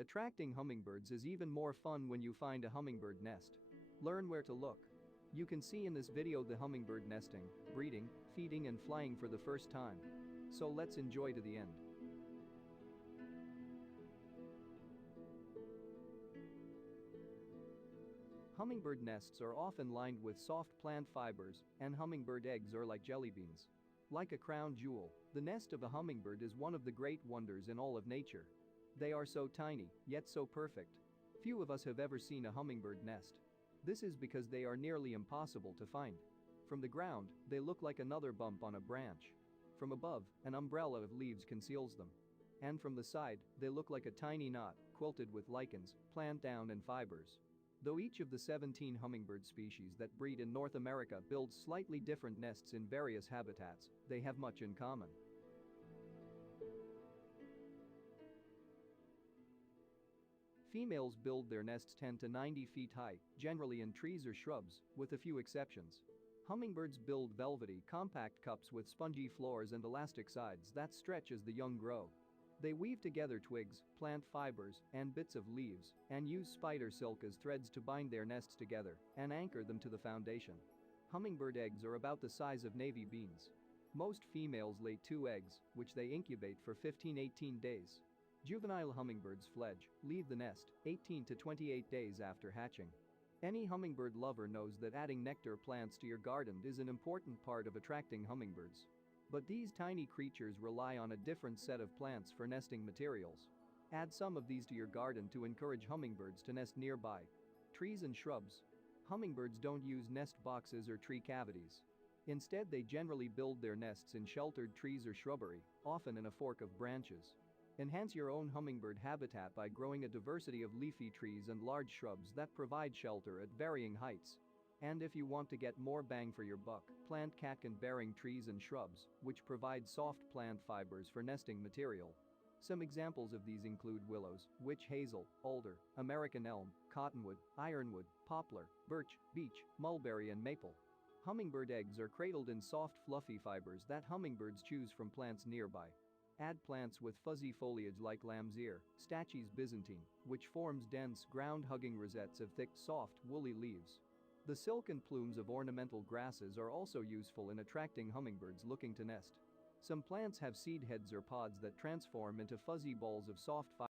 Attracting hummingbirds is even more fun when you find a hummingbird nest. Learn where to look. You can see in this video the hummingbird nesting, breeding, feeding and flying for the first time. So let's enjoy to the end. Hummingbird nests are often lined with soft plant fibers, and hummingbird eggs are like jelly beans. Like a crown jewel, the nest of a hummingbird is one of the great wonders in all of nature. They are so tiny, yet so perfect. Few of us have ever seen a hummingbird nest. This is because they are nearly impossible to find. From the ground, they look like another bump on a branch. From above, an umbrella of leaves conceals them. And from the side, they look like a tiny knot, quilted with lichens, plant down and fibers. Though each of the 17 hummingbird species that breed in North America builds slightly different nests in various habitats, they have much in common. Females build their nests 10 to 90 feet high, generally in trees or shrubs, with a few exceptions. Hummingbirds build velvety, compact cups with spongy floors and elastic sides that stretch as the young grow. They weave together twigs, plant fibers, and bits of leaves, and use spider silk as threads to bind their nests together and anchor them to the foundation. Hummingbird eggs are about the size of navy beans. Most females lay 2 eggs, which they incubate for 15-18 days. Juvenile hummingbirds fledge, leave the nest, 18 to 28 days after hatching. Any hummingbird lover knows that adding nectar plants to your garden is an important part of attracting hummingbirds. But these tiny creatures rely on a different set of plants for nesting materials. Add some of these to your garden to encourage hummingbirds to nest nearby. Trees and shrubs. Hummingbirds don't use nest boxes or tree cavities. Instead, they generally build their nests in sheltered trees or shrubbery, often in a fork of branches. Enhance your own hummingbird habitat by growing a diversity of leafy trees and large shrubs that provide shelter at varying heights. And if you want to get more bang for your buck, plant catkin-bearing trees and shrubs, which provide soft plant fibers for nesting material. Some examples of these include willows, witch hazel, alder, American elm, cottonwood, ironwood, poplar, birch, beech, mulberry and maple. Hummingbird eggs are cradled in soft fluffy fibers that hummingbirds choose from plants nearby. Add plants with fuzzy foliage like lamb's ear, Stachys byzantine, which forms dense, ground-hugging rosettes of thick, soft, woolly leaves. The silken plumes of ornamental grasses are also useful in attracting hummingbirds looking to nest. Some plants have seed heads or pods that transform into fuzzy balls of soft fiber.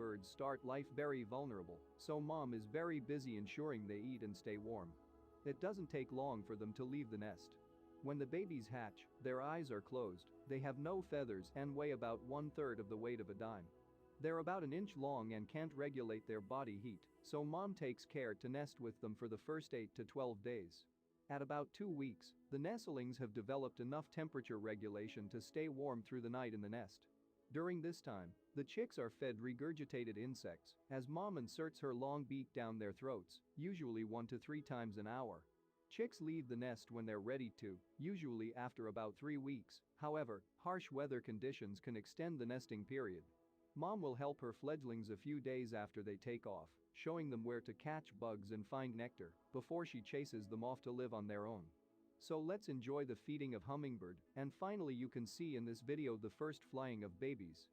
birds start life very vulnerable, so mom is very busy ensuring they eat and stay warm. It doesn't take long for them to leave the nest. When the babies hatch, their eyes are closed, they have no feathers and weigh about 1/3 of the weight of a dime. They're about an inch long and can't regulate their body heat, so mom takes care to nest with them for the first 8 to 12 days. At about 2 weeks, the nestlings have developed enough temperature regulation to stay warm through the night in the nest. During this time, the chicks are fed regurgitated insects as mom inserts her long beak down their throats, usually 1 to 3 times an hour. Chicks leave the nest when they're ready to, usually after about 3 weeks, however, harsh weather conditions can extend the nesting period. Mom will help her fledglings a few days after they take off, showing them where to catch bugs and find nectar before she chases them off to live on their own. So let's enjoy the feeding of hummingbird, and finally you can see in this video the first flying of babies.